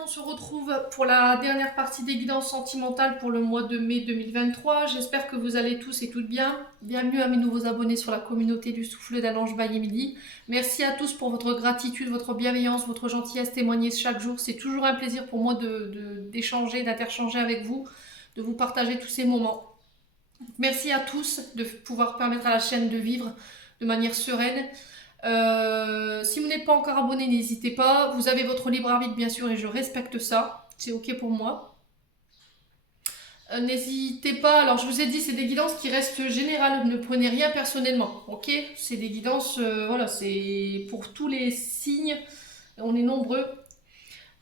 on se retrouve pour la dernière partie des guidances sentimentales pour le mois de mai 2023. J'espère que vous allez tous et toutes bien. Bienvenue à mes nouveaux abonnés sur la communauté du Souffle d'un Ange by Emily. Merci à tous pour votre gratitude, votre bienveillance, votre gentillesse témoignée chaque jour. C'est toujours un plaisir pour moi d'échanger, d'interchanger avec vous, de vous partager tous ces moments. Merci à tous de pouvoir permettre à la chaîne de vivre de manière sereine. Si vous n'êtes pas encore abonné, n'hésitez pas. Vous avez votre libre arbitre, bien sûr, et je respecte ça. C'est ok pour moi. N'hésitez pas. Alors, je vous ai dit, c'est des guidances qui restent générales. Ne prenez rien personnellement. Ok? C'est des guidances, voilà, c'est pour tous les signes. On est nombreux.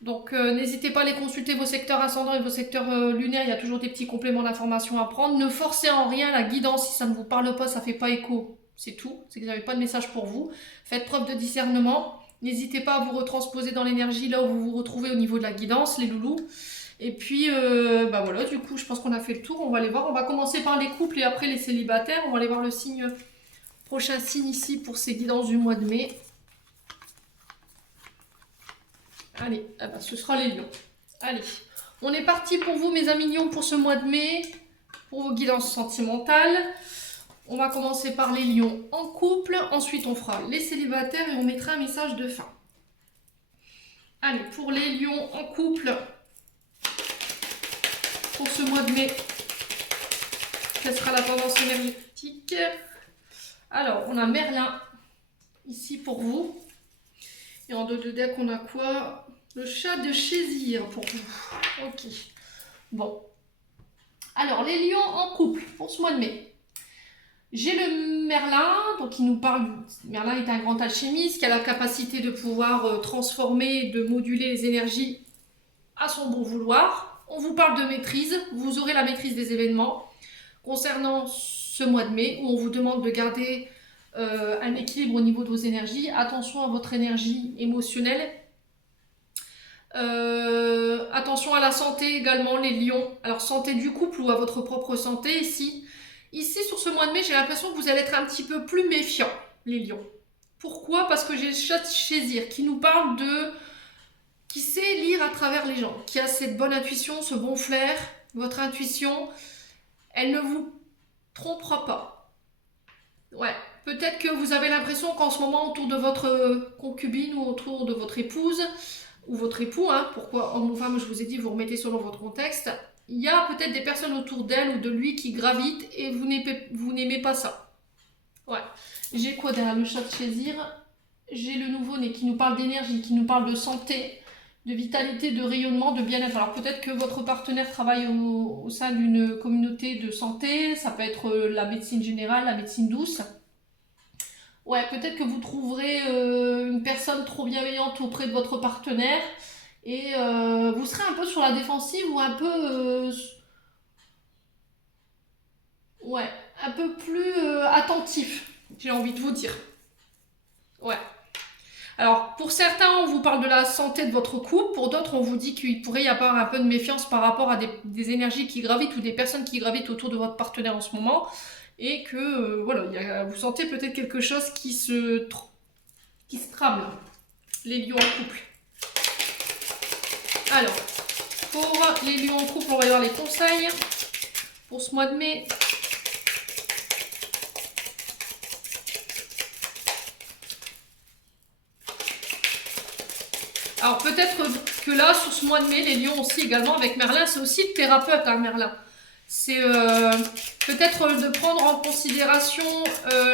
Donc, n'hésitez pas à aller consulter vos secteurs ascendants et vos secteurs lunaires. Il y a toujours des petits compléments d'information à prendre. Ne forcez en rien la guidance si ça ne vous parle pas, ça ne fait pas écho. C'est tout, c'est que vous n'avez pas de message pour vous. Faites preuve de discernement. N'hésitez pas à vous retransposer dans l'énergie là où vous vous retrouvez au niveau de la guidance, les loulous. Et puis, bah voilà, du coup, je pense qu'on a fait le tour. On va aller voir. On va commencer par les couples et après les célibataires. On va aller voir le prochain signe ici pour ces guidances du mois de mai. Allez, ah bah, ce sera les lions. Allez, on est parti pour vous, mes amis lions, pour ce mois de mai, pour vos guidances sentimentales. On va commencer par les lions en couple, ensuite on fera les célibataires et on mettra un message de fin. Allez, pour les lions en couple, pour ce mois de mai, quelle sera la tendance énergétique? Alors, on a Merlin, ici pour vous. Et en dos de deck, on a quoi? Le chat de Chésir pour vous. Ok. Bon. Alors, les lions en couple, pour ce mois de mai. J'ai le Merlin, donc il nous parle, Merlin est un grand alchimiste qui a la capacité de pouvoir transformer, de moduler les énergies à son bon vouloir. On vous parle de maîtrise, vous aurez la maîtrise des événements concernant ce mois de mai où on vous demande de garder un équilibre au niveau de vos énergies. Attention à votre énergie émotionnelle. Attention à la santé également, les lions. Alors santé du couple ou à votre propre santé ici. Ici, sur ce mois de mai, j'ai l'impression que vous allez être un petit peu plus méfiants, les lions. Pourquoi? Parce que j'ai le chat de Chésir qui nous parle de... qui sait lire à travers les gens, qui a cette bonne intuition, ce bon flair. Votre intuition, elle ne vous trompera pas. Ouais, peut-être que vous avez l'impression qu'en ce moment, autour de votre concubine ou autour de votre épouse, ou votre époux, hein, pourquoi homme ou femme, je vous ai dit, vous remettez selon votre contexte, il y a peut-être des personnes autour d'elle ou de lui qui gravitent et vous n'aimez pas ça. Ouais. J'ai quoi derrière le chat de Chésir? J'ai le nouveau-né qui nous parle d'énergie, qui nous parle de santé, de vitalité, de rayonnement, de bien-être. Alors peut-être que votre partenaire travaille au sein d'une communauté de santé, ça peut être la médecine générale, la médecine douce. Ouais, peut-être que vous trouverez une personne trop bienveillante auprès de votre partenaire et vous serez un peu sur la défensive ou un peu ouais, un peu plus attentif, j'ai envie de vous dire. Ouais. Alors, pour certains, on vous parle de la santé de votre couple, pour d'autres, on vous dit qu'il pourrait y avoir un peu de méfiance par rapport à des énergies qui gravitent ou des personnes qui gravitent autour de votre partenaire en ce moment, et que, voilà, vous sentez peut-être quelque chose qui se trame, les lions en couple. Alors, pour les lions en couple, on va y voir les conseils pour ce mois de mai. Alors peut-être que là, sur ce mois de mai, les lions aussi également avec Merlin, c'est aussi le thérapeute, hein, Merlin. C'est peut-être de prendre en considération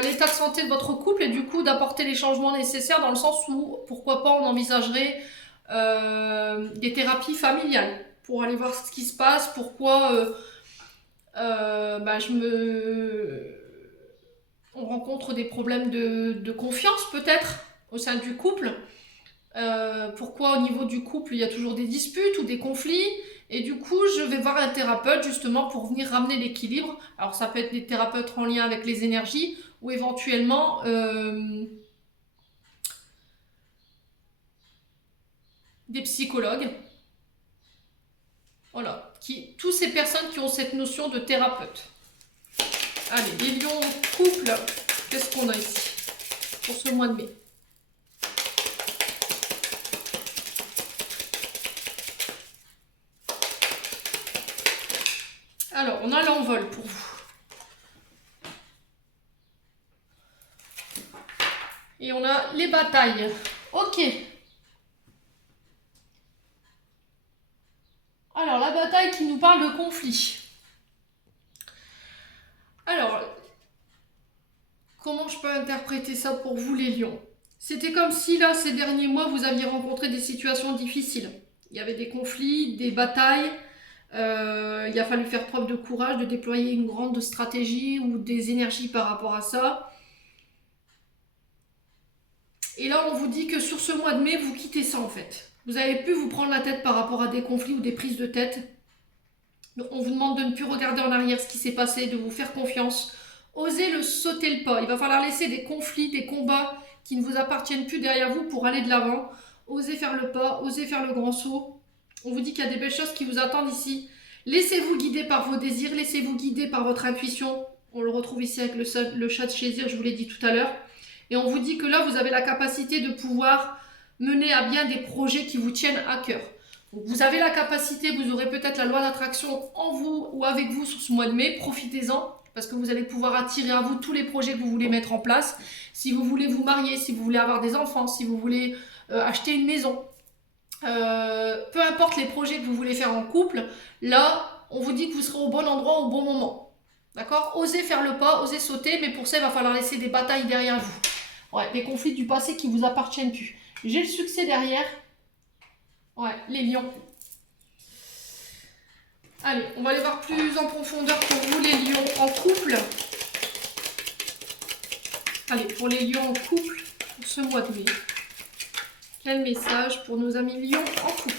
l'état de santé de votre couple et du coup d'apporter les changements nécessaires dans le sens où, pourquoi pas, on envisagerait des thérapies familiales pour aller voir ce qui se passe, pourquoi on rencontre des problèmes de confiance peut-être au sein du couple. Pourquoi au niveau du couple il y a toujours des disputes ou des conflits et du coup je vais voir un thérapeute justement pour venir ramener l'équilibre. Alors ça peut être des thérapeutes en lien avec les énergies ou éventuellement des psychologues. Voilà, toutes ces personnes qui ont cette notion de thérapeute. Allez, les lions couple, qu'est-ce qu'on a ici pour ce mois de mai? Alors, on a l'envol pour vous. Et on a les batailles. Ok. Alors, la bataille qui nous parle de conflit. Alors, comment je peux interpréter ça pour vous, les lions? C'était comme si, là, ces derniers mois, vous aviez rencontré des situations difficiles. Il y avait des conflits, des batailles. Il a fallu faire preuve de courage, de déployer une grande stratégie ou des énergies par rapport à ça. Et là, on vous dit que sur ce mois de mai, vous quittez ça, en fait. Vous avez pu vous prendre la tête par rapport à des conflits ou des prises de tête. Donc, on vous demande de ne plus regarder en arrière ce qui s'est passé, de vous faire confiance. Osez le sauter le pas. Il va falloir laisser des conflits, des combats qui ne vous appartiennent plus derrière vous pour aller de l'avant. Osez faire le pas, osez faire le grand saut. On vous dit qu'il y a des belles choses qui vous attendent ici. Laissez-vous guider par vos désirs, laissez-vous guider par votre intuition. On le retrouve ici avec le chat de Chézir, je vous l'ai dit tout à l'heure. Et on vous dit que là, vous avez la capacité de pouvoir mener à bien des projets qui vous tiennent à cœur. Donc, vous avez la capacité, vous aurez peut-être la loi d'attraction en vous ou avec vous sur ce mois de mai. Profitez-en parce que vous allez pouvoir attirer à vous tous les projets que vous voulez mettre en place. Si vous voulez vous marier, si vous voulez avoir des enfants, si vous voulez acheter une maison, peu importe les projets que vous voulez faire en couple, là, on vous dit que vous serez au bon endroit au bon moment. D'accord? Osez faire le pas, osez sauter, mais pour ça, il va falloir laisser des batailles derrière vous. Ouais, des conflits du passé qui vous appartiennent plus. J'ai le succès derrière. Ouais, les lions. Allez, on va aller voir plus en profondeur pour vous, les lions en couple. Allez, pour les lions en couple, pour ce mois de mai. Quel message pour nos amis lions en couple?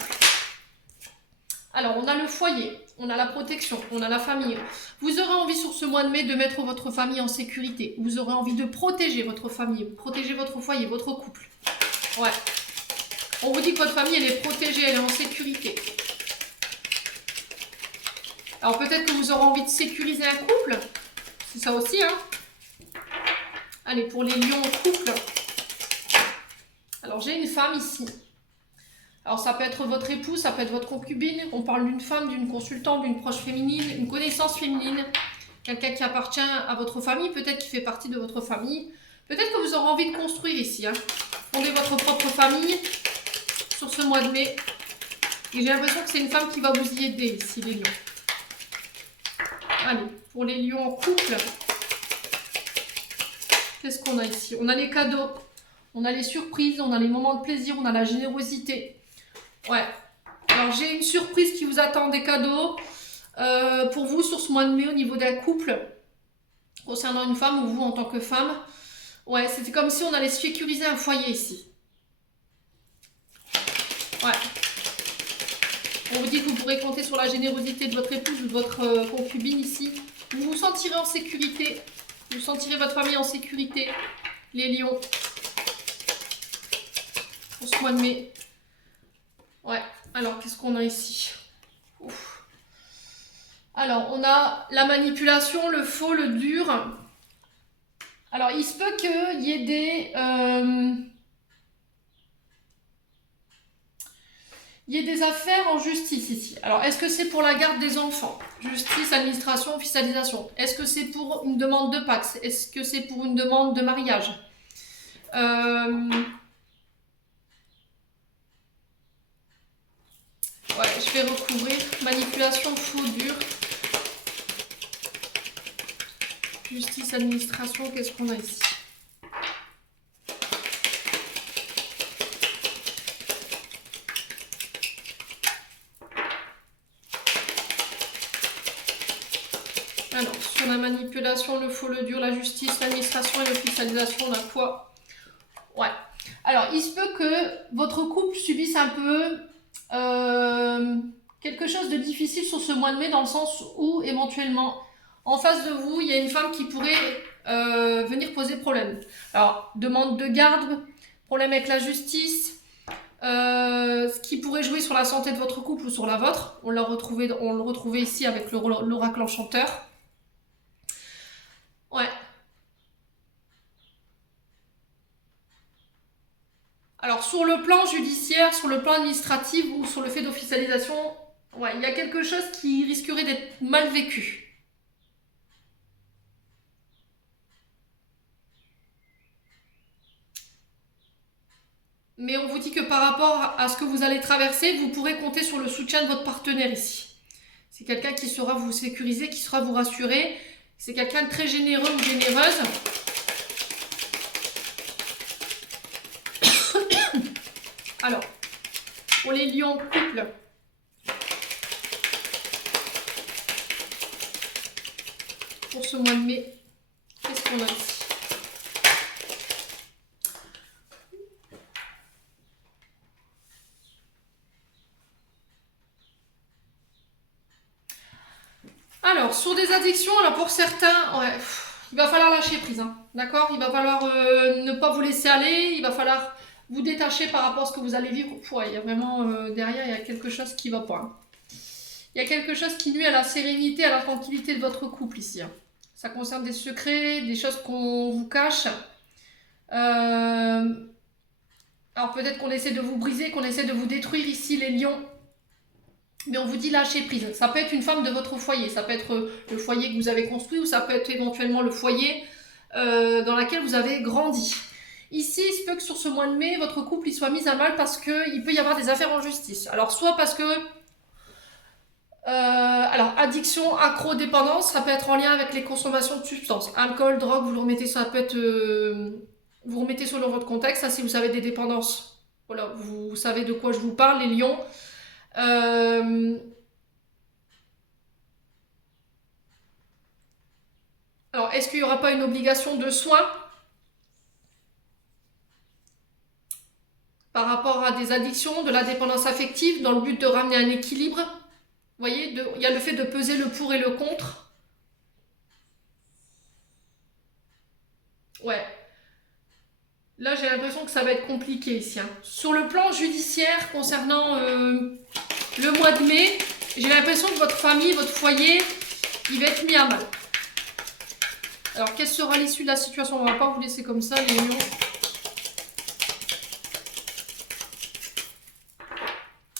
Alors, on a le foyer, on a la protection, on a la famille. Vous aurez envie sur ce mois de mai de mettre votre famille en sécurité. Vous aurez envie de protéger votre famille, protéger votre foyer, votre couple. Ouais. On vous dit que votre famille, elle est protégée, elle est en sécurité. Alors, peut-être que vous aurez envie de sécuriser un couple. C'est ça aussi, hein. Allez, pour les lions en couple. Alors, j'ai une femme ici. Alors, ça peut être votre épouse, ça peut être votre concubine. On parle d'une femme, d'une consultante, d'une proche féminine, une connaissance féminine. Quelqu'un qui appartient à votre famille, peut-être qui fait partie de votre famille. Peut-être que vous aurez envie de construire ici. Hein. Fonder votre propre famille sur ce mois de mai. Et j'ai l'impression que c'est une femme qui va vous y aider ici, les lions. Allez, pour les lions en couple. Qu'est-ce qu'on a ici? On a les cadeaux, on a les surprises, on a les moments de plaisir, on a la générosité. Ouais. Alors, j'ai une surprise qui vous attend, des cadeaux pour vous sur ce mois de mai au niveau d'un couple. Concernant une femme ou vous en tant que femme. Ouais, c'était comme si on allait sécuriser un foyer ici. Ouais. On vous dit que vous pourrez compter sur la générosité de votre épouse ou de votre concubine ici. Vous vous sentirez en sécurité. Vous sentirez votre famille en sécurité. Les lions. Pour ce mois de mai. Ouais. Alors, qu'est-ce qu'on a ici? Ouf. Alors, on a la manipulation, le faux, le dur. Alors, il se peut qu'il y ait des affaires en justice ici. Alors, est-ce que c'est pour la garde des enfants? Justice, administration, officialisation. Est-ce que c'est pour une demande de Pacs? Est-ce que c'est pour une demande de mariage? Ouais, je vais recouvrir. Manipulation, faux, dur. Justice, administration, qu'est-ce qu'on a ici? Alors, sur la manipulation, le faux, le dur, la justice, l'administration et l'officialisation, on a quoi? Ouais. Alors, il se peut que votre couple subisse un peu quelque chose de difficile sur ce mois de mai, dans le sens où, éventuellement, en face de vous, il y a une femme qui pourrait venir poser problème. Alors, demande de garde, problème avec la justice, ce qui pourrait jouer sur la santé de votre couple ou sur la vôtre. On le retrouvait ici avec l'oracle enchanteur. Ouais. Alors, sur le plan judiciaire, sur le plan administratif ou sur le fait d'officialisation, Ouais, il y a quelque chose qui risquerait d'être mal vécu. Mais on vous dit que par rapport à ce que vous allez traverser, vous pourrez compter sur le soutien de votre partenaire ici. C'est quelqu'un qui saura vous sécuriser, qui saura vous rassurer. C'est quelqu'un de très généreux ou généreuse. Alors, pour les lions couple, pour ce mois de mai, qu'est-ce qu'on a ici? Alors, sur des addictions, alors pour certains, ouais, il va falloir lâcher prise, hein, d'accord? Il va falloir ne pas vous laisser aller, il va falloir vous détacher par rapport à ce que vous allez vivre. Ouais, il y a vraiment, derrière, il y a quelque chose qui va pas, hein. Il y a quelque chose qui nuit à la sérénité, à la tranquillité de votre couple ici, hein. Ça concerne des secrets, des choses qu'on vous cache. Alors peut-être qu'on essaie de vous briser, qu'on essaie de vous détruire ici, les lions. Mais on vous dit lâcher prise. Ça peut être une femme de votre foyer, ça peut être le foyer que vous avez construit ou ça peut être éventuellement le foyer dans lequel vous avez grandi. Ici, il se peut que sur ce mois de mai, votre couple il soit mis à mal parce qu'il peut y avoir des affaires en justice. Alors soit parce que alors, addiction, accro-dépendance, ça peut être en lien avec les consommations de substances. Alcool, drogue, vous le remettez, ça peut être, vous remettez selon votre contexte. Ça, si vous avez des dépendances, voilà, vous savez de quoi je vous parle, les lions. Alors, est-ce qu'il n'y aura pas une obligation de soins par rapport à des addictions, de la dépendance affective, dans le but de ramener un équilibre? Vous voyez, il y a le fait de peser le pour et le contre. Ouais. Là, j'ai l'impression que ça va être compliqué ici, hein. Sur le plan judiciaire, concernant le mois de mai, j'ai l'impression que votre famille, votre foyer, il va être mis à mal. Alors, quelle sera l'issue de la situation? On ne va pas vous laisser comme ça, les lions.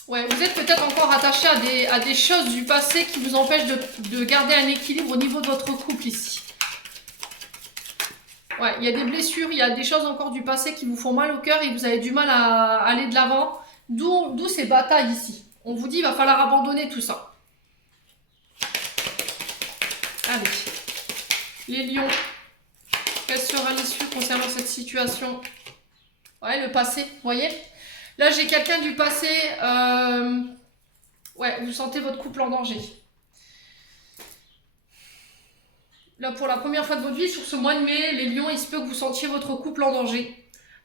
Ouais, vous êtes peut-être encore attaché à des choses du passé qui vous empêchent de garder un équilibre au niveau de votre couple ici. Ouais, il y a des blessures, il y a des choses encore du passé qui vous font mal au cœur et vous avez du mal à aller de l'avant. D'où ces batailles ici. On vous dit il va falloir abandonner tout ça. Allez. Les lions. Quelle sera l'issue concernant cette situation? Ouais, le passé, vous voyez? Là, j'ai quelqu'un du passé. Ouais, vous sentez votre couple en danger. Là, pour la première fois de votre vie, sur ce mois de mai, les lions, il se peut que vous sentiez votre couple en danger.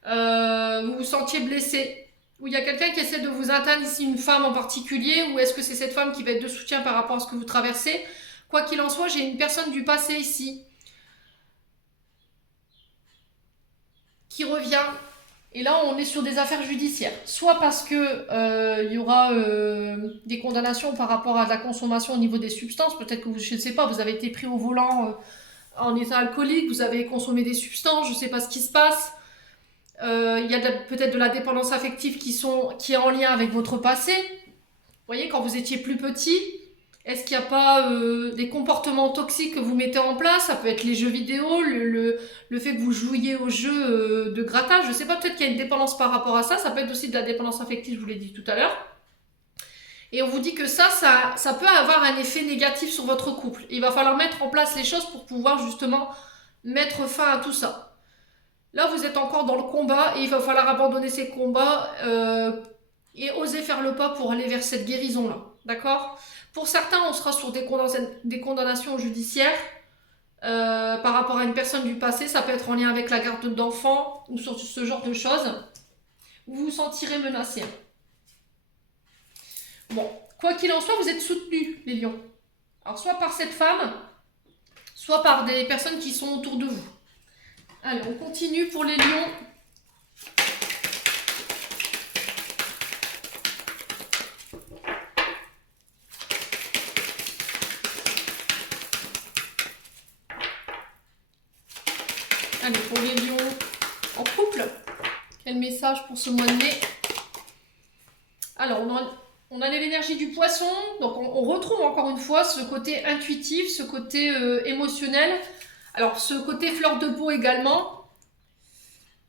Vous vous sentiez blessé. Ou il y a quelqu'un qui essaie de vous atteindre ici, une femme en particulier, ou est-ce que c'est cette femme qui va être de soutien par rapport à ce que vous traversez? Quoi qu'il en soit, j'ai une personne du passé ici qui revient. Et là, on est sur des affaires judiciaires. Soit parce que il y aura des condamnations par rapport à de la consommation au niveau des substances. Peut-être que vous, je ne sais pas, vous avez été pris au volant en état alcoolique, vous avez consommé des substances, je ne sais pas ce qui se passe. Il y a peut-être de la dépendance affective qui est en lien avec votre passé. Vous voyez, quand vous étiez plus petit, est-ce qu'il n'y a pas des comportements toxiques que vous mettez en place? Ça peut être les jeux vidéo, le fait que vous jouiez aux jeux de grattage. Je ne sais pas, peut-être qu'il y a une dépendance par rapport à ça. Ça peut être aussi de la dépendance affective, je vous l'ai dit tout à l'heure. Et on vous dit que ça peut avoir un effet négatif sur votre couple. Il va falloir mettre en place les choses pour pouvoir justement mettre fin à tout ça. Là, vous êtes encore dans le combat et il va falloir abandonner ces combats et oser faire le pas pour aller vers cette guérison-là. D'accord? Pour certains, on sera sur des condamnations judiciaires par rapport à une personne du passé. Ça peut être en lien avec la garde d'enfants ou sur ce genre de choses. Vous vous sentirez menacé. Bon, quoi qu'il en soit, vous êtes soutenus, les lions. Alors, soit par cette femme, soit par des personnes qui sont autour de vous. Allez, on continue pour les lions. Allez, pour les lions en couple, quel message pour ce mois de mai? Alors, On a l'énergie du poisson, donc on retrouve encore une fois ce côté intuitif, ce côté émotionnel. Alors ce côté fleur de peau également.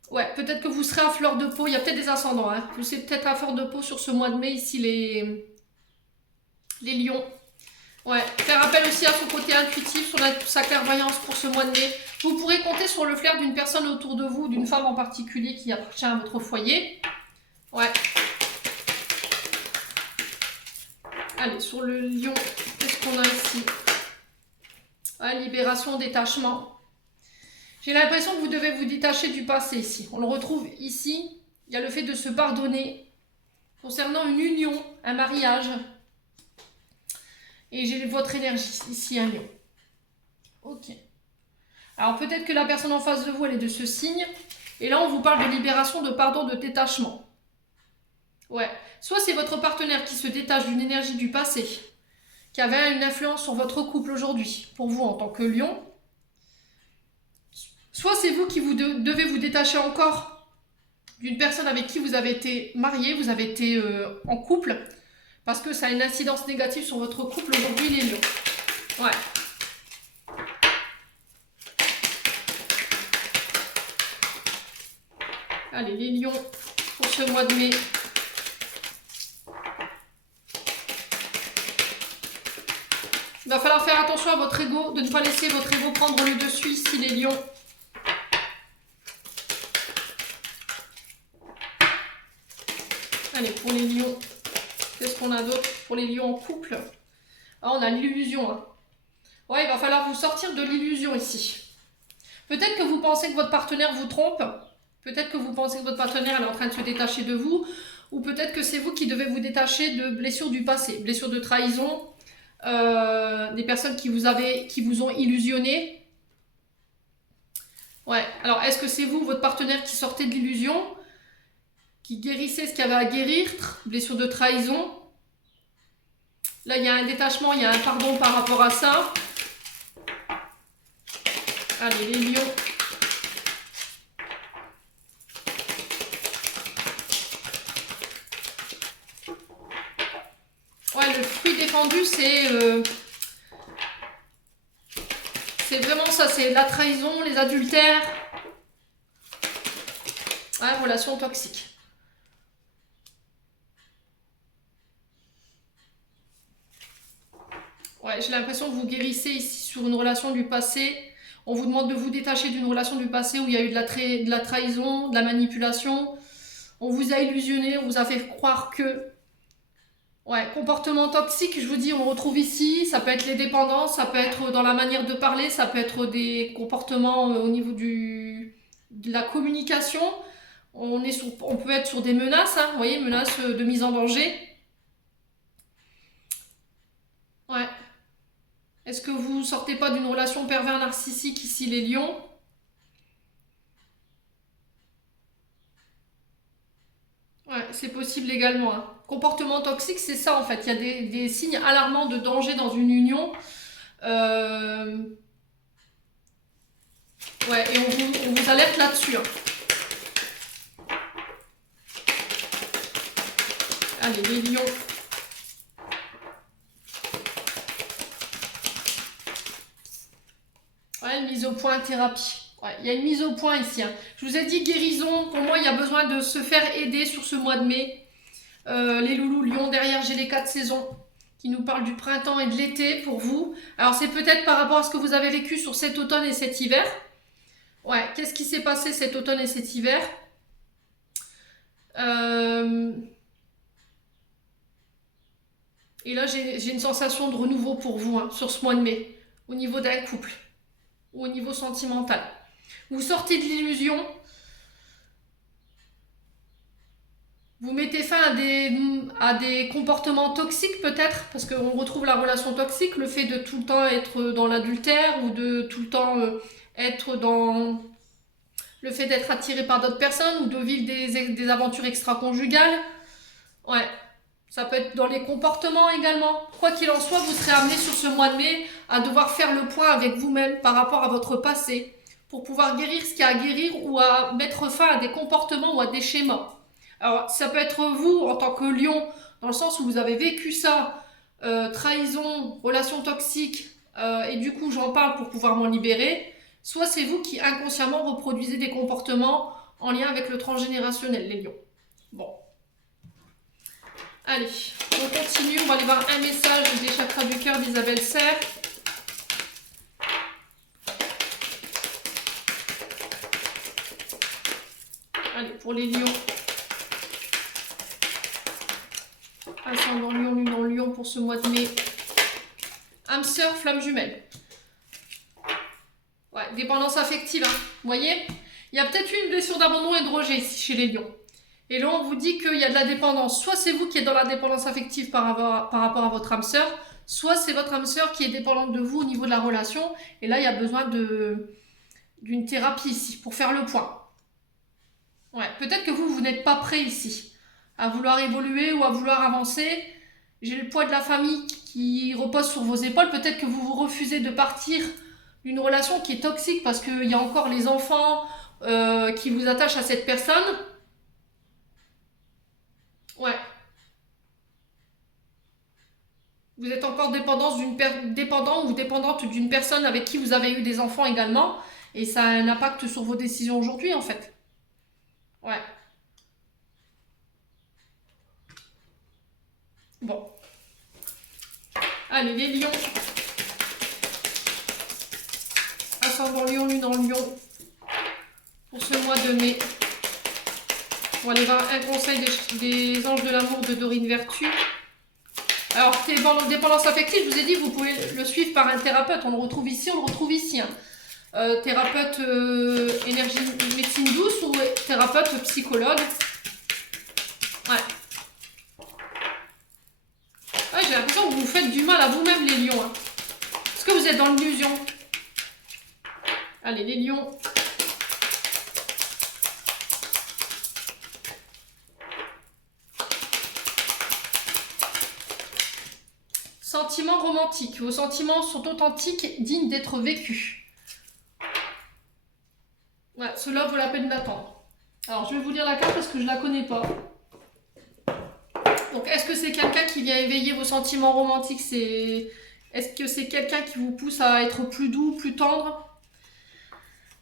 Ouais, peut-être que vous serez à fleur de peau, il y a peut-être des ascendants, hein. Vous serez peut-être à fleur de peau sur ce mois de mai, ici les lions. Ouais, faire appel aussi à son côté intuitif, sur sa clairvoyance pour ce mois de mai. Vous pourrez compter sur le flair d'une personne autour de vous, d'une femme en particulier qui appartient à votre foyer. Ouais. Allez, sur le lion, qu'est-ce qu'on a ici? Ouais, libération, détachement. J'ai l'impression que vous devez vous détacher du passé ici. On le retrouve ici. Il y a le fait de se pardonner concernant une union, un mariage. Et j'ai votre énergie ici, un lion. Ok. Alors peut-être que la personne en face de vous, elle est de ce signe. Et là, on vous parle de libération, de pardon, de détachement. Ouais. Soit c'est votre partenaire qui se détache d'une énergie du passé, qui avait une influence sur votre couple aujourd'hui, pour vous en tant que lion. Soit c'est vous qui devez vous détacher encore d'une personne avec qui vous avez été marié, vous avez été en couple, parce que ça a une incidence négative sur votre couple aujourd'hui, les lions. Ouais. Allez, les lions, pour ce mois de mai. Il va falloir faire attention à votre ego, de ne pas laisser votre ego prendre le dessus ici, les lions. Allez, pour les lions, qu'est-ce qu'on a d'autre pour les lions en couple? Ah, on a l'illusion. Hein. Ouais, il va falloir vous sortir de l'illusion ici. Peut-être que vous pensez que votre partenaire vous trompe. Peut-être que vous pensez que votre partenaire est en train de se détacher de vous. Ou peut-être que c'est vous qui devez vous détacher de blessures du passé. Blessures de trahison. Des personnes qui vous ont illusionné. Ouais, alors est-ce que c'est vous, votre partenaire, qui sortez de l'illusion, qui guérissez ce qu'il y avait à guérir, blessure de trahison? Là, il y a un détachement, il y a un pardon par rapport à ça. Allez, les lions. Ouais, le fruit défendu, c'est vraiment ça, c'est la trahison, les adultères. Ouais, relation toxique. Ouais, j'ai l'impression que vous guérissez ici sur une relation du passé. On vous demande de vous détacher d'une relation du passé où il y a eu de la trahison, de la manipulation. On vous a illusionné, on vous a fait croire que... Ouais, comportement toxique, je vous dis, on le retrouve ici. Ça peut être les dépendances, ça peut être dans la manière de parler, ça peut être des comportements au niveau de la communication. On peut être sur des menaces, hein, vous voyez, menaces de mise en danger. Ouais. Est-ce que vous sortez pas d'une relation pervers narcissique ici, les lions? Ouais, c'est possible également. Hein. Comportement toxique, c'est ça en fait. Il y a des signes alarmants de danger dans une union. Ouais, et on vous alerte là-dessus. Hein. Allez, les lions. Ouais, une mise au point, thérapie. Ouais, il y a une mise au point ici. Hein. Je vous ai dit guérison. Pour moi, il y a besoin de se faire aider sur ce mois de mai. Les loulous lions, derrière, j'ai les 4 saisons qui nous parlent du printemps et de l'été pour vous. Alors, c'est peut-être par rapport à ce que vous avez vécu sur cet automne et cet hiver. Ouais, qu'est-ce qui s'est passé cet automne et cet hiver? Et là, j'ai une sensation de renouveau pour vous hein, sur ce mois de mai, au niveau d'un couple ou au niveau sentimental. Vous sortez de l'illusion, vous mettez fin à des comportements toxiques peut-être, parce qu'on retrouve la relation toxique, le fait de tout le temps être dans l'adultère ou de tout le temps être dans le fait d'être attiré par d'autres personnes ou de vivre des aventures extra-conjugales. Ouais, ça peut être dans les comportements également. Quoi qu'il en soit, vous serez amené sur ce mois de mai à devoir faire le point avec vous-même par rapport à votre passé pour pouvoir guérir ce qu'il y a à guérir ou à mettre fin à des comportements ou à des schémas. Alors, ça peut être vous en tant que lion dans le sens où vous avez vécu ça, trahison, relation toxique, et du coup j'en parle pour pouvoir m'en libérer, soit c'est vous qui inconsciemment reproduisez des comportements en lien avec le transgénérationnel, les lions. Bon. Allez, on continue, on va aller voir un message des chakras du cœur d'Isabelle Serre. Allez, pour les lions. Ascendant lion, lune en lion pour ce mois de mai. Âme sœur, flamme jumelle. Ouais, dépendance affective, hein. Vous voyez, il y a peut-être une blessure d'abandon et de rejet ici chez les lions. Et là, on vous dit qu'il y a de la dépendance. Soit c'est vous qui êtes dans la dépendance affective par rapport à votre âme sœur, soit c'est votre âme sœur qui est dépendante de vous au niveau de la relation. Et là, il y a besoin d'une thérapie ici pour faire le point. Ouais, peut-être que vous n'êtes pas prêt ici à vouloir évoluer ou à vouloir avancer. J'ai le poids de la famille qui repose sur vos épaules. Peut-être que vous vous refusez de partir d'une relation qui est toxique parce qu'il y a encore les enfants qui vous attachent à cette personne. Ouais. Vous êtes encore dépendant ou dépendante d'une personne avec qui vous avez eu des enfants également. Et ça a un impact sur vos décisions aujourd'hui, en fait. Ouais. Bon. Allez, les lions. Ascendant lion, lune en lion. Pour ce mois de mai. On va aller voir un conseil des anges de l'amour de Dorine Vertu. Alors, dépendance affective, je vous ai dit, vous pouvez le suivre par un thérapeute. On le retrouve ici, on le retrouve ici. Hein. Thérapeute énergie, médecine douce ou thérapeute psychologue. Ouais. Ouais, j'ai l'impression que vous faites du mal à vous-même, les lions. Hein. Est-ce que vous êtes dans l'illusion? Allez, les lions. Sentiments romantiques. Vos sentiments sont authentiques, dignes d'être vécus. Ouais, cela vaut la peine d'attendre. Alors, je vais vous lire la carte parce que je ne la connais pas. Donc, est-ce que c'est quelqu'un qui vient éveiller vos sentiments romantiques? Est-ce que c'est quelqu'un qui vous pousse à être plus doux, plus tendre?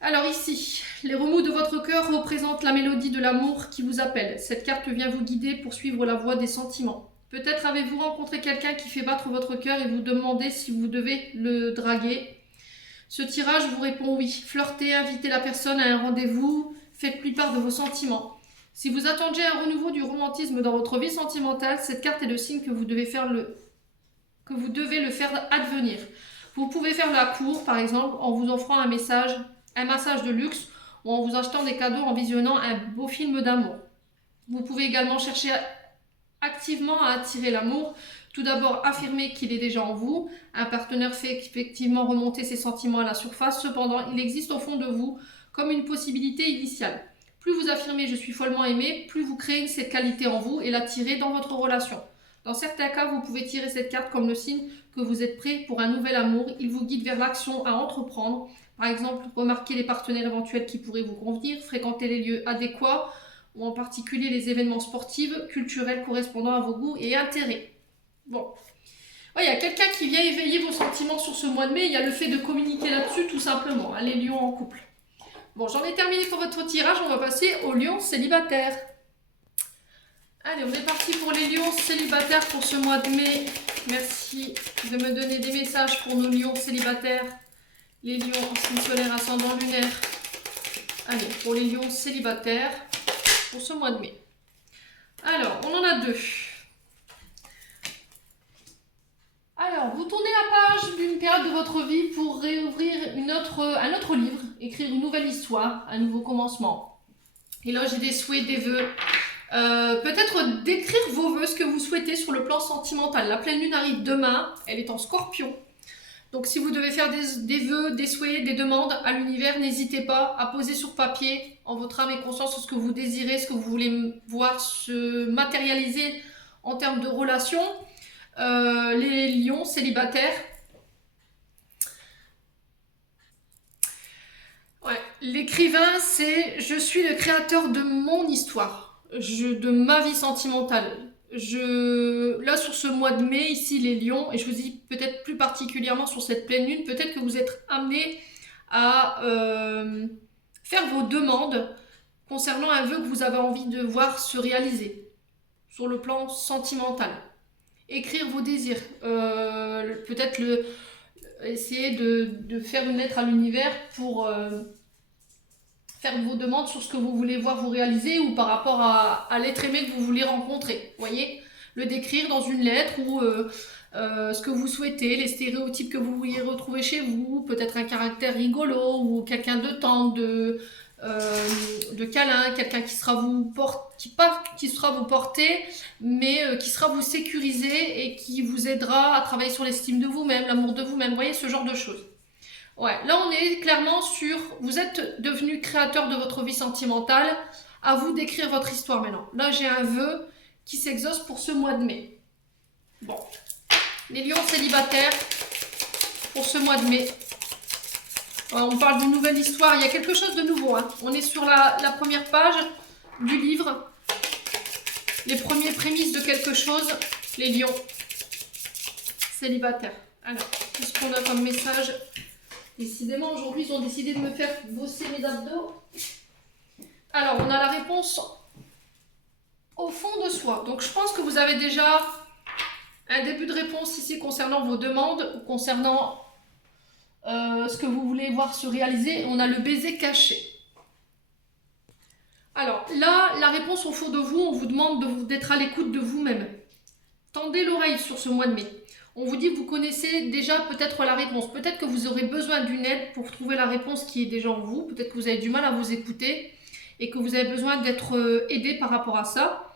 Alors ici, les remous de votre cœur représentent la mélodie de l'amour qui vous appelle. Cette carte vient vous guider pour suivre la voie des sentiments. Peut-être avez-vous rencontré quelqu'un qui fait battre votre cœur et vous demandez si vous devez le draguer. Ce tirage vous répond oui. Flirtez, invitez la personne à un rendez-vous, faites plus part de vos sentiments. Si vous attendiez un renouveau du romantisme dans votre vie sentimentale, cette carte est le signe que vous devez le faire advenir. Vous pouvez faire la cour, par exemple, en vous offrant un massage de luxe ou en vous achetant des cadeaux en visionnant un beau film d'amour. Vous pouvez également chercher activement à attirer l'amour. Tout d'abord, affirmez qu'il est déjà en vous. Un partenaire fait effectivement remonter ses sentiments à la surface. Cependant, il existe au fond de vous comme une possibilité initiale. Plus vous affirmez « je suis follement aimé », plus vous créez cette qualité en vous et l'attirez dans votre relation. Dans certains cas, vous pouvez tirer cette carte comme le signe que vous êtes prêt pour un nouvel amour. Il vous guide vers l'action à entreprendre. Par exemple, remarquez les partenaires éventuels qui pourraient vous convenir, fréquentez les lieux adéquats, ou en particulier les événements sportifs, culturels correspondant à vos goûts et intérêts. Bon. Il y a quelqu'un qui vient éveiller vos sentiments sur ce mois de mai. Il y a le fait de communiquer là-dessus, tout simplement. Hein, les lions en couple. Bon, j'en ai terminé pour votre tirage. On va passer aux lions célibataires. Allez, on est parti pour les lions célibataires pour ce mois de mai. Merci de me donner des messages pour nos lions célibataires. Les lions en signe solaire, ascendant lunaire. Allez, pour les lions célibataires pour ce mois de mai. Alors, on en a deux. Alors, vous tournez la page d'une période de votre vie pour réouvrir un autre livre, écrire une nouvelle histoire, un nouveau commencement. Et là, j'ai des souhaits, des vœux. Peut-être d'écrire vos vœux, ce que vous souhaitez sur le plan sentimental. La pleine lune arrive demain, elle est en Scorpion. Donc si vous devez faire des vœux, des souhaits, des demandes à l'univers, n'hésitez pas à poser sur papier, en votre âme et conscience, ce que vous désirez, ce que vous voulez voir se matérialiser en termes de relations. Les lions célibataires. Ouais. L'écrivain, c'est « je suis le créateur de mon histoire, de ma vie sentimentale. là, sur ce mois de mai, ici, les lions, et je vous dis peut-être plus particulièrement sur cette pleine lune, peut-être que vous êtes amenés à faire vos demandes concernant un vœu que vous avez envie de voir se réaliser sur le plan sentimental. Écrire vos désirs, peut-être essayer de faire une lettre à l'univers pour faire vos demandes sur ce que vous voulez voir vous réaliser ou par rapport à l'être aimé que vous voulez rencontrer. Vous voyez, le décrire dans une lettre ou ce que vous souhaitez, les stéréotypes que vous vouliez retrouver chez vous, peut-être un caractère rigolo ou quelqu'un de tendre, de câlin, quelqu'un qui sera qui sera vous porter, mais qui sera vous sécuriser et qui vous aidera à travailler sur l'estime de vous-même, l'amour de vous-même. Vous voyez, ce genre de choses. Ouais, là on est clairement sur, vous êtes devenu créateur de votre vie sentimentale, à vous d'écrire votre histoire maintenant. Là j'ai un vœu qui s'exauce pour ce mois de mai. Bon, les lions célibataires pour ce mois de mai. On parle d'une nouvelle histoire, il y a quelque chose de nouveau. Hein. On est sur la première page du livre, les premières prémices de quelque chose, les lions célibataires. Alors, qu'est-ce qu'on a comme message ? Décidément, aujourd'hui, ils ont décidé de me faire bosser mes abdos. Alors, on a la réponse au fond de soi. Donc, je pense que vous avez déjà un début de réponse ici concernant vos demandes, ou concernant ce que vous voulez voir se réaliser. On a le baiser caché. Alors, là, la réponse au fond de vous, on vous demande d'être à l'écoute de vous-même. Tendez l'oreille sur ce mois de mai. On vous dit que vous connaissez déjà peut-être la réponse. Peut-être que vous aurez besoin d'une aide pour trouver la réponse qui est déjà en vous. Peut-être que vous avez du mal à vous écouter et que vous avez besoin d'être aidé par rapport à ça.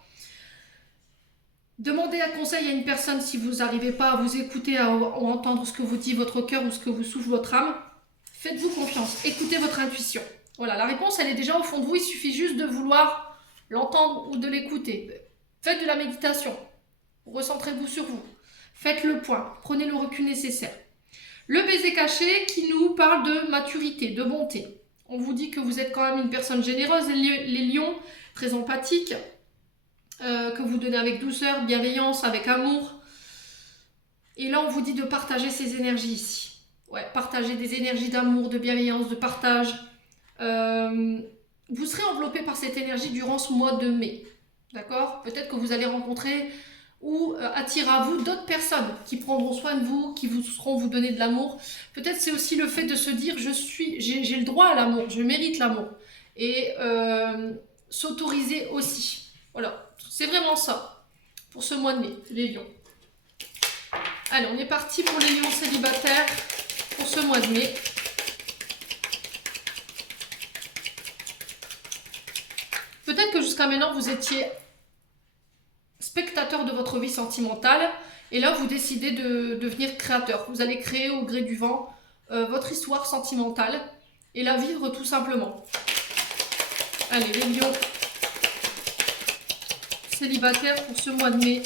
Demandez un conseil à une personne si vous n'arrivez pas à vous écouter, à entendre ce que vous dit votre cœur ou ce que vous souffle votre âme. Faites-vous confiance. Écoutez votre intuition. Voilà, la réponse, elle est déjà au fond de vous. Il suffit juste de vouloir l'entendre ou de l'écouter. Faites de la méditation. Recentrez-vous sur vous. Faites le point, prenez le recul nécessaire. Le baiser caché qui nous parle de maturité, de bonté. On vous dit que vous êtes quand même une personne généreuse, les lions, très empathiques, que vous donnez avec douceur, bienveillance, avec amour. Et là, on vous dit de partager ces énergies ici. Ouais, partager des énergies d'amour, de bienveillance, de partage. Vous serez enveloppé par cette énergie durant ce mois de mai. D'accord ? Peut-être que vous allez rencontrer ou attirer à vous d'autres personnes qui prendront soin de vous, qui vous seront vous donner de l'amour. Peut-être c'est aussi le fait de se dire j'ai le droit à l'amour, je mérite l'amour. Et s'autoriser aussi. Voilà, c'est vraiment ça pour ce mois de mai, les lions. Allez, on est parti pour les lions célibataires pour ce mois de mai. Peut-être que jusqu'à maintenant vous étiez spectateur de votre vie sentimentale et là vous décidez de devenir créateur. Vous allez créer au gré du vent votre histoire sentimentale et la vivre tout simplement. Allez, les lions célibataires pour ce mois de mai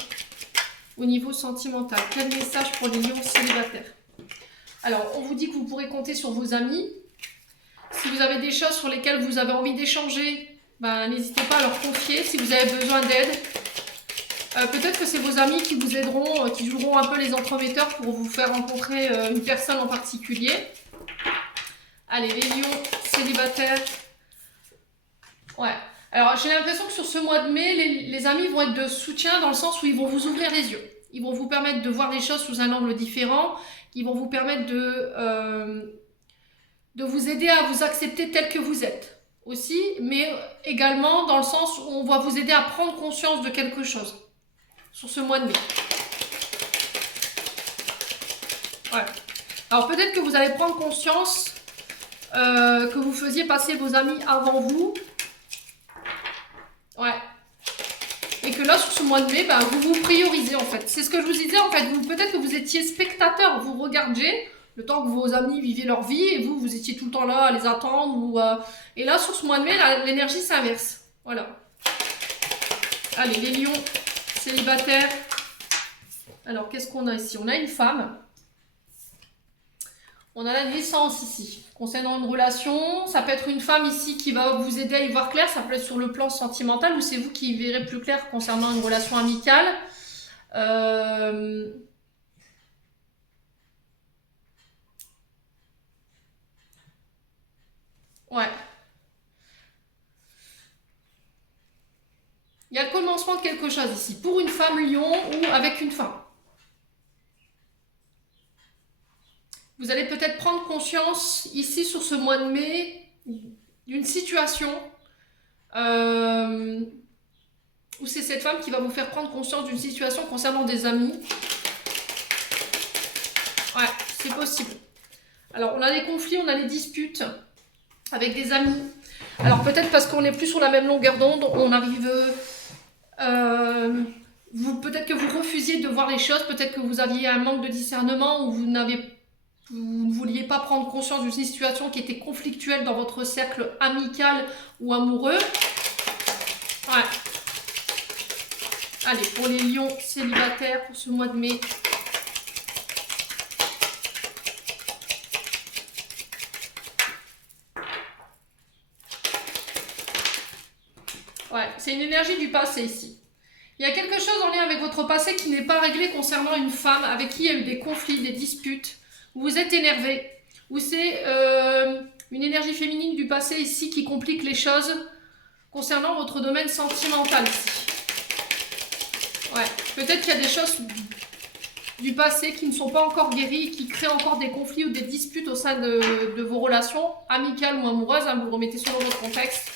au niveau sentimental. Quel message pour les lions célibataires? Alors, on vous dit que vous pourrez compter sur vos amis. Si vous avez des choses sur lesquelles vous avez envie d'échanger, ben, n'hésitez pas à leur confier si vous avez besoin d'aide. Peut-être que c'est vos amis qui vous aideront, qui joueront un peu les entremetteurs pour vous faire rencontrer une personne en particulier. Allez, les lions célibataires. Ouais. Alors, j'ai l'impression que sur ce mois de mai, les amis vont être de soutien dans le sens où ils vont vous ouvrir les yeux. Ils vont vous permettre de voir les choses sous un angle différent. Ils vont vous permettre de vous aider à vous accepter tel que vous êtes aussi, mais également dans le sens où on va vous aider à prendre conscience de quelque chose sur ce mois de mai. Ouais. Alors peut-être que vous allez prendre conscience que vous faisiez passer vos amis avant vous. Ouais. Et que là, sur ce mois de mai, bah, vous vous priorisez en fait. C'est ce que je vous disais en fait. Peut-être que vous étiez spectateur, vous regardiez le temps que vos amis vivaient leur vie et vous étiez tout le temps là à les attendre. Et là, sur ce mois de mai, l'énergie s'inverse. Voilà. Allez, les lions célibataires. Alors, qu'est-ce qu'on a ici? On a une femme. On a la licence ici. Concernant une relation, ça peut être une femme ici qui va vous aider à y voir clair. Ça peut être sur le plan sentimental ou c'est vous qui y verrez plus clair concernant une relation amicale. Ouais. Il y a le commencement de quelque chose ici. Pour une femme lion ou avec une femme. Vous allez peut-être prendre conscience ici sur ce mois de mai d'une situation où c'est cette femme qui va vous faire prendre conscience d'une situation concernant des amis. Ouais, c'est possible. Alors, on a des conflits, on a des disputes avec des amis. Alors, peut-être parce qu'on n'est plus sur la même longueur d'onde, on arrive... peut-être que vous refusiez de voir les choses, peut-être que vous aviez un manque de discernement ou vous ne vouliez pas prendre conscience d'une situation qui était conflictuelle dans votre cercle amical ou amoureux. Ouais. Allez, pour les lions célibataires pour ce mois de mai. Ouais, c'est une énergie du passé ici. Il y a quelque chose en lien avec votre passé qui n'est pas réglé concernant une femme avec qui il y a eu des conflits, des disputes, où vous êtes énervé, où c'est une énergie féminine du passé ici qui complique les choses concernant votre domaine sentimental ici. Ouais, peut-être qu'il y a des choses du passé qui ne sont pas encore guéries, qui créent encore des conflits ou des disputes au sein de vos relations amicales ou amoureuses. Hein, vous le remettez selon votre contexte.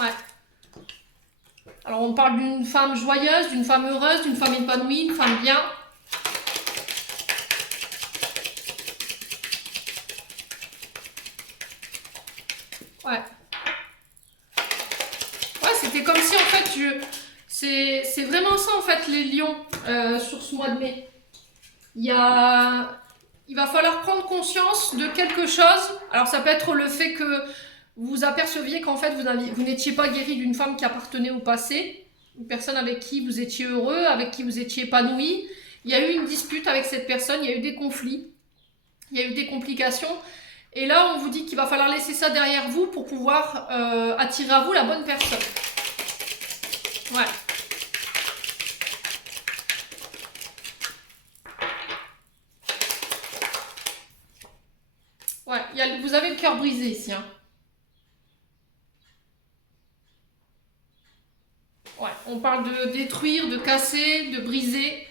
Ouais. Alors on parle d'une femme joyeuse, d'une femme heureuse, d'une femme épanouie, une femme bien. Ouais. Ouais, c'était comme si en fait, c'est vraiment ça en fait les lions sur ce mois de mai. Il va falloir prendre conscience de quelque chose. Alors ça peut être le fait que vous aperceviez qu'en fait vous n'étiez pas guéri d'une femme qui appartenait au passé, une personne avec qui vous étiez heureux, avec qui vous étiez épanoui. Il y a eu une dispute avec cette personne, il y a eu des conflits, il y a eu des complications. Et là, on vous dit qu'il va falloir laisser ça derrière vous pour pouvoir attirer à vous la bonne personne. Ouais. Ouais, vous avez le cœur brisé ici. Hein. Ouais, on parle de détruire, de casser, de briser.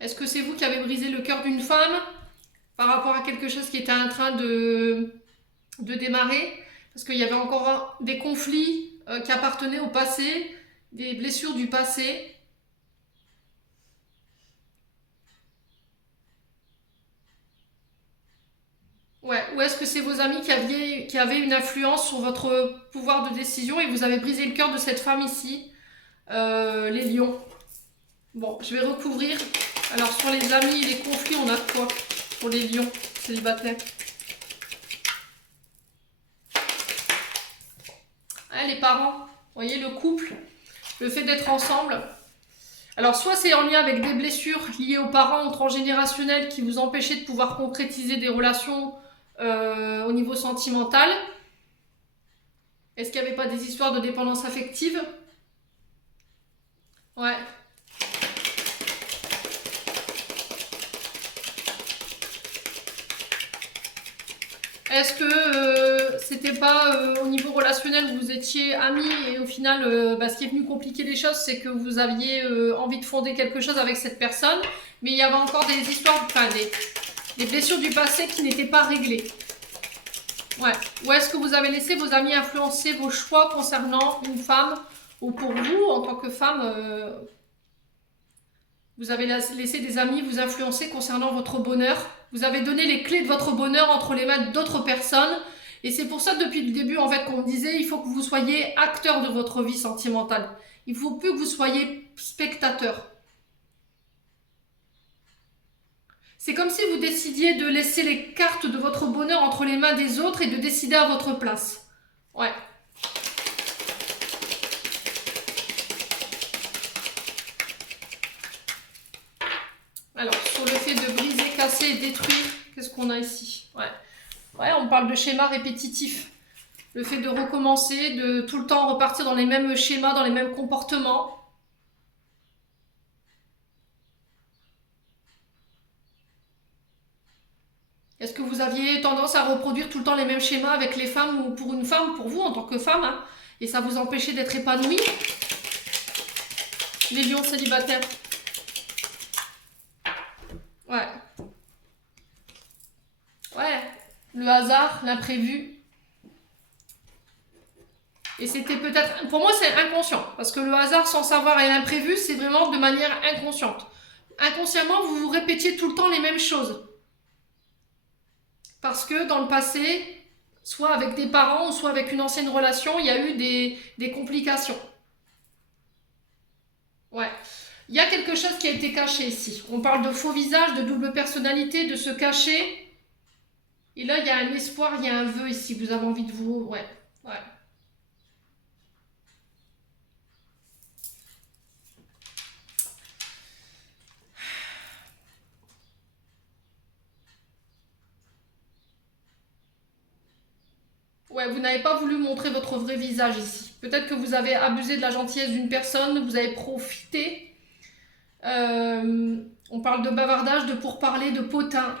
Est-ce que c'est vous qui avez brisé le cœur d'une femme par rapport à quelque chose qui était en train de démarrer? Parce qu'il y avait encore des conflits qui appartenaient au passé, des blessures du passé. Ouais, ou est-ce que c'est vos amis qui avaient une influence sur votre pouvoir de décision et vous avez brisé le cœur de cette femme ici, les lions? Bon, je vais recouvrir. Alors, sur les amis et les conflits, on a quoi pour les lions célibataires? Ah, les parents, vous voyez, le couple, le fait d'être ensemble. Alors, soit c'est en lien avec des blessures liées aux parents ou transgénérationnels qui vous empêchaient de pouvoir concrétiser des relations au niveau sentimental. Est-ce qu'il n'y avait pas des histoires de dépendance affective? Ouais. Est-ce que c'était pas au niveau relationnel, vous étiez amis et au final, ce qui est venu compliquer les choses, c'est que vous aviez envie de fonder quelque chose avec cette personne, mais il y avait encore des histoires, enfin des blessures du passé qui n'étaient pas réglées. Ouais. Ou est-ce que vous avez laissé vos amis influencer vos choix concernant une femme, ou pour vous, en tant que femme, vous avez laissé des amis vous influencer concernant votre bonheur. Vous avez donné les clés de votre bonheur entre les mains d'autres personnes. Et c'est pour ça, depuis le début, en fait, qu'on disait, il faut que vous soyez acteur de votre vie sentimentale. Il ne faut plus que vous soyez spectateur. C'est comme si vous décidiez de laisser les cartes de votre bonheur entre les mains des autres et de décider à votre place. Ouais. Alors, sur le fait de briser, casser et détruire, qu'est-ce qu'on a ici? Ouais, on parle de schéma répétitif. Le fait de recommencer, de tout le temps repartir dans les mêmes schémas, dans les mêmes comportements. Est-ce que vous aviez tendance à reproduire tout le temps les mêmes schémas avec les femmes ou pour une femme, pour vous en tant que femme, hein, et ça vous empêchait d'être épanoui? Les lions célibataires. Ouais. Ouais. Le hasard, l'imprévu. Et c'était peut-être... Pour moi, c'est inconscient. Parce que le hasard sans savoir et l'imprévu, c'est vraiment de manière inconsciente. Inconsciemment, vous vous répétiez tout le temps les mêmes choses. Parce que dans le passé, soit avec des parents ou soit avec une ancienne relation, il y a eu des complications. Ouais. Il y a quelque chose qui a été caché ici. On parle de faux visage, de double personnalité, de se cacher. Et là, il y a un espoir, il y a un vœu ici. Vous avez envie de vous... Ouais. Ouais, vous n'avez pas voulu montrer votre vrai visage ici. Peut-être que vous avez abusé de la gentillesse d'une personne, vous avez profité. On parle de bavardage, de pourparler, de potin.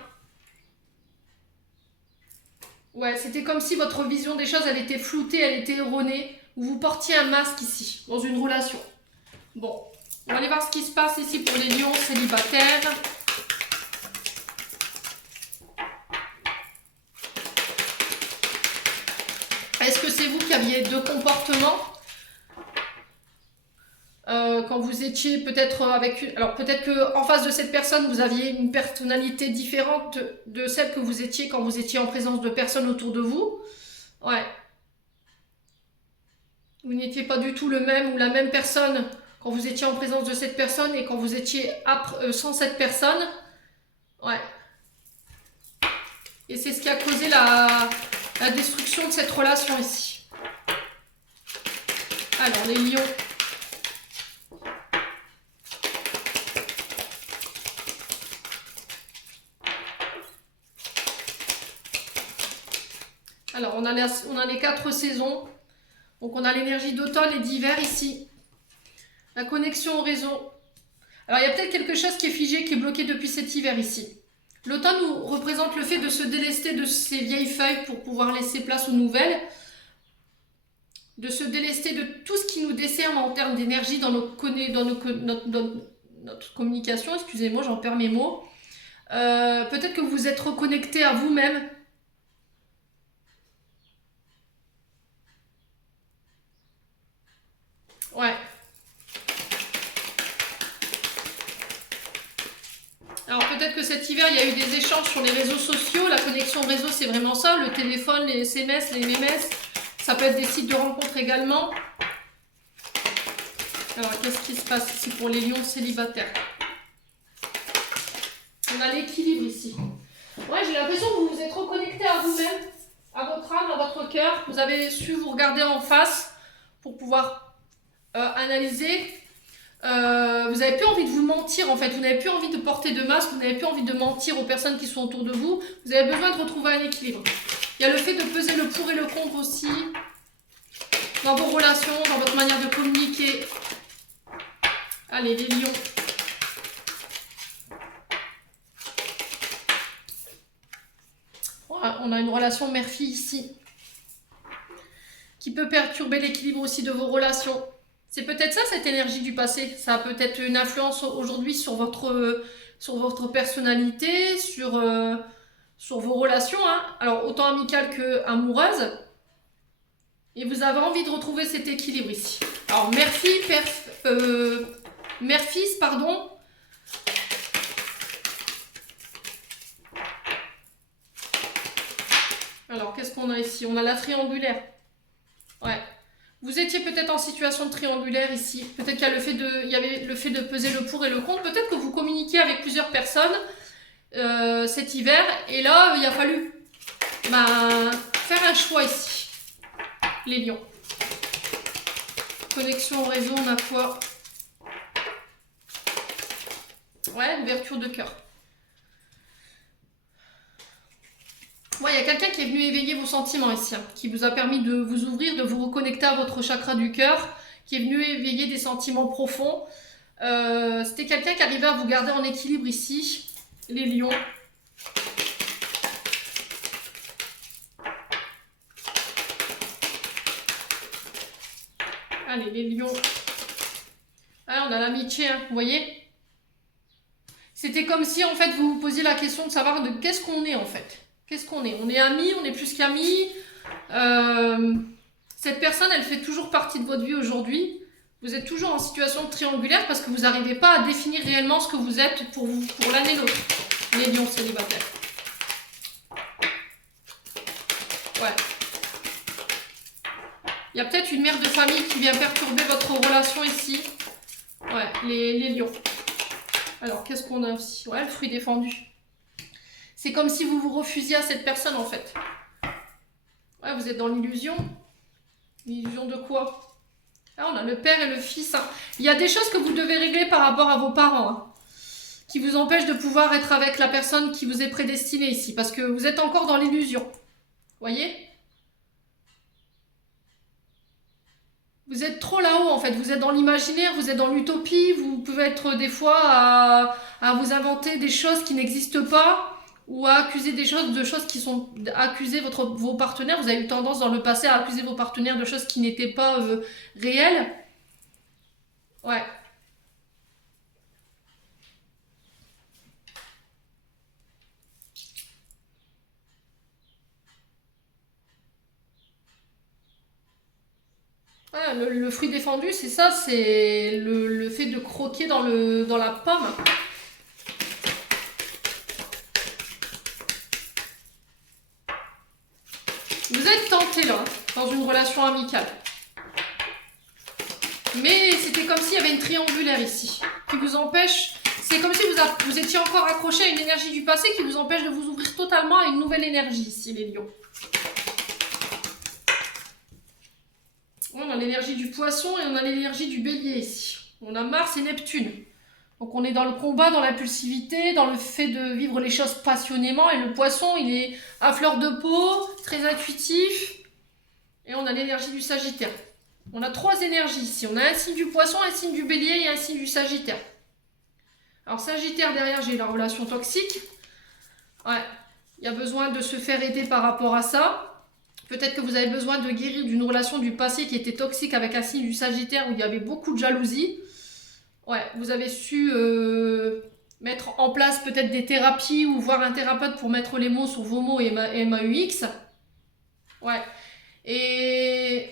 Ouais, c'était comme si votre vision des choses, elle était floutée, elle était erronée. Ou vous portiez un masque ici, dans une relation. Bon, on va aller voir ce qui se passe ici pour les lions célibataires. Est-ce que c'est vous qui aviez deux comportements quand vous étiez peut-être avec une... Alors peut-être qu'en face de cette personne, vous aviez une personnalité différente de celle que vous étiez quand vous étiez en présence de personnes autour de vous. Ouais. Vous n'étiez pas du tout le même ou la même personne quand vous étiez en présence de cette personne et quand vous étiez sans cette personne. Ouais. Et c'est ce qui a causé la destruction de cette relation ici. Alors, les lions. Alors, on a les 4 saisons. Donc, on a l'énergie d'automne et d'hiver ici. La connexion au réseau. Alors, il y a peut-être quelque chose qui est figé, qui est bloqué depuis cet hiver ici. L'automne nous représente le fait de se délester de ces vieilles feuilles pour pouvoir laisser place aux nouvelles. De se délester de tout ce qui nous dessert en termes d'énergie dans notre communication. Excusez-moi, j'en perds mes mots. Peut-être que vous êtes reconnecté à vous-même. Ouais. Alors peut-être que cet hiver, il y a eu des échanges sur les réseaux sociaux. La connexion réseau, c'est vraiment ça. Le téléphone, les SMS, les MMS. Ça peut être des sites de rencontres également. Alors, qu'est-ce qui se passe ici pour les lions célibataires? On a l'équilibre ici. Ouais, j'ai l'impression que vous vous êtes reconnecté à vous-même, à votre âme, à votre cœur. Vous avez su vous regarder en face pour pouvoir analyser. Vous n'avez plus envie de vous mentir en fait. Vous n'avez plus envie de porter de masque. Vous n'avez plus envie de mentir aux personnes qui sont autour de vous. Vous avez besoin de retrouver un équilibre. Il y a le fait de peser le pour et le contre aussi. Dans vos relations, dans votre manière de communiquer. Allez, les lions. On a une relation mère-fille ici. Qui peut perturber l'équilibre aussi de vos relations. C'est peut-être ça, cette énergie du passé. Ça a peut-être une influence aujourd'hui sur votre personnalité, sur vos relations. Hein. Alors, autant amicales qu'amoureuses. Et vous avez envie de retrouver cet équilibre ici. Alors, mère-fils, pardon. Alors, qu'est-ce qu'on a ici? On a la triangulaire. Ouais. Vous étiez peut-être en situation de triangulaire ici. Peut-être qu'il y avait le fait de peser le pour et le contre. Peut-être que vous communiquiez avec plusieurs personnes cet hiver. Et là, il a fallu faire un choix ici. Les lions. Connexion au réseau, on a quoi? Ouais, ouverture de cœur. Ouais, il y a quelqu'un qui est venu éveiller vos sentiments ici, hein, qui vous a permis de vous ouvrir, de vous reconnecter à votre chakra du cœur, qui est venu éveiller des sentiments profonds. C'était quelqu'un qui arrivait à vous garder en équilibre ici, les lions. Allez, les lions. Ah, on a l'amitié, hein, vous voyez? C'était comme si, en fait, vous vous posiez la question de savoir de qu'est-ce qu'on est, en fait. Qu'est-ce qu'on est? On est amis, on est plus qu'amis. Cette personne, elle fait toujours partie de votre vie aujourd'hui. Vous êtes toujours en situation triangulaire parce que vous n'arrivez pas à définir réellement ce que vous êtes pour vous, pour l'un et l'autre. Les lions célibataires. Ouais. Il y a peut-être une mère de famille qui vient perturber votre relation ici. Ouais, les lions. Alors, qu'est-ce qu'on a aussi? Ouais, le fruit défendu. C'est comme si vous vous refusiez à cette personne, en fait. Ouais, vous êtes dans l'illusion. L'illusion de quoi? Ah, on a le père et le fils. Hein. Il y a des choses que vous devez régler par rapport à vos parents, hein, qui vous empêchent de pouvoir être avec la personne qui vous est prédestinée ici, parce que vous êtes encore dans l'illusion. Voyez? Vous êtes trop là-haut, en fait. Vous êtes dans l'imaginaire, vous êtes dans l'utopie. Vous pouvez être des fois à vous inventer des choses qui n'existent pas ou à accuser des choses de choses qui sont... accuser vos partenaires. Vous avez eu tendance dans le passé à accuser vos partenaires de choses qui n'étaient pas réelles. Ouais. Ah, le fruit défendu, c'est ça, c'est le fait de croquer dans la pomme. Vous êtes tenté là, dans une relation amicale. Mais c'était comme s'il y avait une triangulaire ici, qui vous empêche... C'est comme si vous étiez encore accroché à une énergie du passé qui vous empêche de vous ouvrir totalement à une nouvelle énergie ici, les lions. On a l'énergie du poisson et on a l'énergie du bélier ici. On a Mars et Neptune. Donc on est dans le combat, dans l'impulsivité, dans le fait de vivre les choses passionnément. Et le poisson, il est à fleur de peau, très intuitif. Et on a l'énergie du Sagittaire. On a 3 énergies ici. On a un signe du poisson, un signe du bélier et un signe du Sagittaire. Alors Sagittaire, derrière, j'ai la relation toxique. Ouais, il y a besoin de se faire aider par rapport à ça. Peut-être que vous avez besoin de guérir d'une relation du passé qui était toxique avec un signe du Sagittaire où il y avait beaucoup de jalousie. Ouais, vous avez su mettre en place peut-être des thérapies ou voir un thérapeute pour mettre les mots sur vos mots et MAUX. Ouais. Et...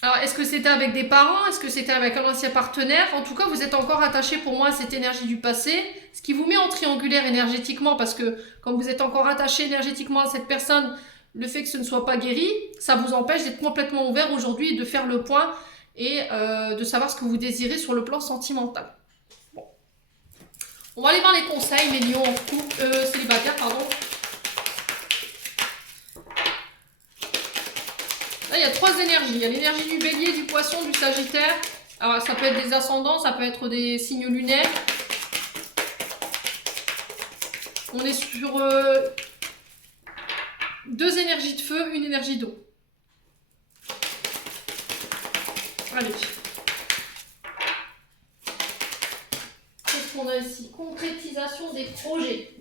alors, est-ce que c'était avec des parents? Est-ce que c'était avec un ancien partenaire? En tout cas, vous êtes encore attaché pour moi à cette énergie du passé, ce qui vous met en triangulaire énergétiquement, parce que comme vous êtes encore attaché énergétiquement à cette personne, le fait que ce ne soit pas guéri, ça vous empêche d'être complètement ouvert aujourd'hui et de faire le point et de savoir ce que vous désirez sur le plan sentimental. Bon. On va aller voir les conseils, les lions en couple, célibataires, pardon. Là, il y a 3 énergies. Il y a l'énergie du bélier, du poisson, du sagittaire. Alors, ça peut être des ascendants, ça peut être des signes lunaires. On est sur 2 énergies de feu, une énergie d'eau. Allez. Qu'est-ce qu'on a ici? Concrétisation des projets.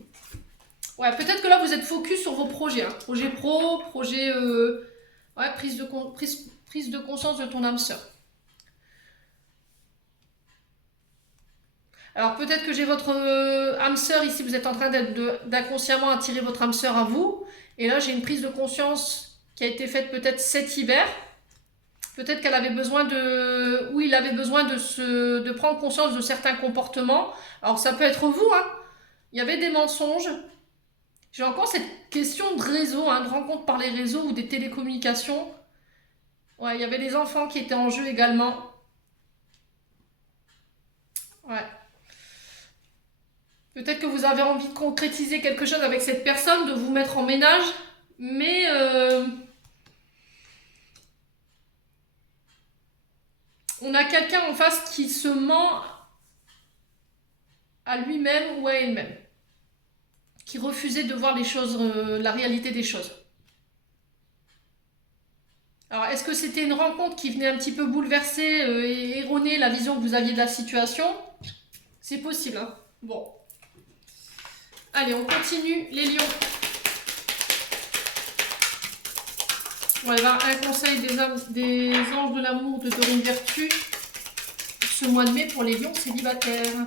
Ouais, peut-être que là, vous êtes focus sur vos projets. Hein. Projet pro, projet... ouais, prise de conscience de ton âme sœur. Alors peut-être que j'ai votre âme sœur ici, vous êtes en train d'inconsciemment attirer votre âme sœur à vous. Et là j'ai une prise de conscience qui a été faite peut-être cet hiver. Peut-être qu'elle avait besoin de... ou il avait besoin de prendre conscience de certains comportements. Alors ça peut être vous, hein. Il y avait des mensonges. J'ai encore cette question de réseau, hein, de rencontre par les réseaux ou des télécommunications. Ouais, il y avait des enfants qui étaient en jeu également. Ouais. Peut-être que vous avez envie de concrétiser quelque chose avec cette personne, de vous mettre en ménage, mais on a quelqu'un en face qui se ment à lui-même ou à elle-même, qui refusait de voir les choses, la réalité des choses. Alors, est-ce que c'était une rencontre qui venait un petit peu bouleverser et erroner la vision que vous aviez de la situation? C'est possible, hein. Bon. Allez, on continue, les lions. On va aller voir un conseil des anges de l'amour de Dorine Vertu ce mois de mai pour les lions célibataires.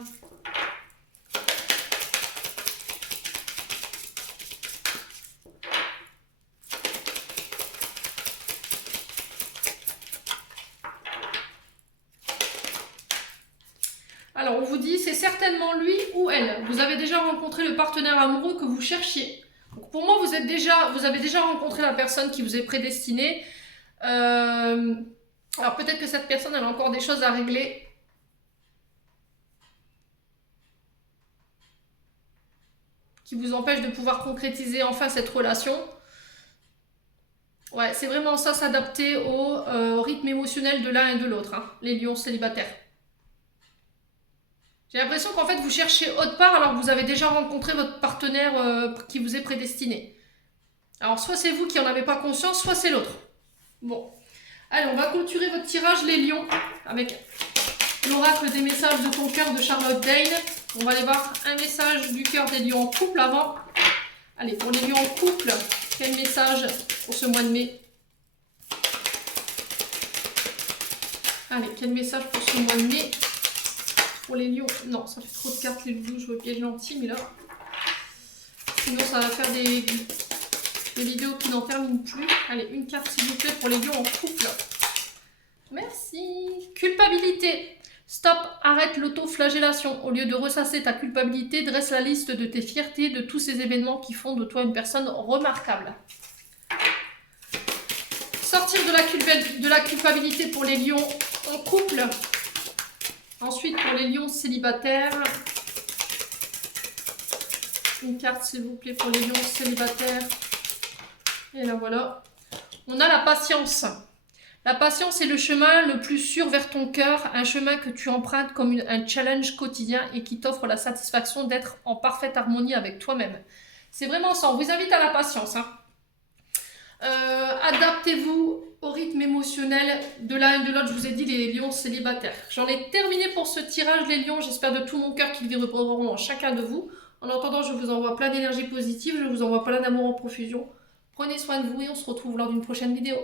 Alors, on vous dit, c'est certainement lui ou elle. Vous avez déjà rencontré le partenaire amoureux que vous cherchiez. Donc, pour moi, vous avez déjà rencontré la personne qui vous est prédestinée. Alors, peut-être que cette personne, elle a encore des choses à régler. Qui vous empêchent de pouvoir concrétiser enfin cette relation. Ouais, c'est vraiment ça, s'adapter au rythme émotionnel de l'un et de l'autre, hein, les lions célibataires. J'ai l'impression qu'en fait, vous cherchez autre part alors que vous avez déjà rencontré votre partenaire qui vous est prédestiné. Alors, soit c'est vous qui n'en avez pas conscience, soit c'est l'autre. Bon. Allez, on va clôturer votre tirage, les lions, avec l'oracle des messages de ton cœur de Charlotte Dane. On va aller voir un message du cœur des lions en couple avant. Allez, pour les lions en couple, quel message pour ce mois de mai? Allez, quel message pour ce mois de mai? Pour les lions, non, ça fait trop de cartes les loulous, je veux bien gentil, mais là, sinon ça va faire des vidéos qui n'en terminent plus. Allez, une carte s'il vous plaît pour les lions en couple. Merci. Culpabilité. Stop, arrête l'autoflagellation. Au lieu de ressasser ta culpabilité, dresse la liste de tes fiertés, de tous ces événements qui font de toi une personne remarquable. Sortir de la culpabilité pour les lions en couple. Ensuite, pour les lions célibataires, une carte s'il vous plaît pour les lions célibataires. Et là voilà. On a la patience. La patience est le chemin le plus sûr vers ton cœur, un chemin que tu empruntes comme un challenge quotidien et qui t'offre la satisfaction d'être en parfaite harmonie avec toi-même. C'est vraiment ça, on vous invite à la patience, hein. Adaptez-vous au rythme émotionnel de l'un et de l'autre. Je vous ai dit les lions célibataires. J'en ai terminé pour ce tirage les lions. J'espère de tout mon cœur qu'ils répondront à chacun de vous. En attendant, je vous envoie plein d'énergie positive. Je vous envoie plein d'amour en profusion. Prenez soin de vous et on se retrouve lors d'une prochaine vidéo.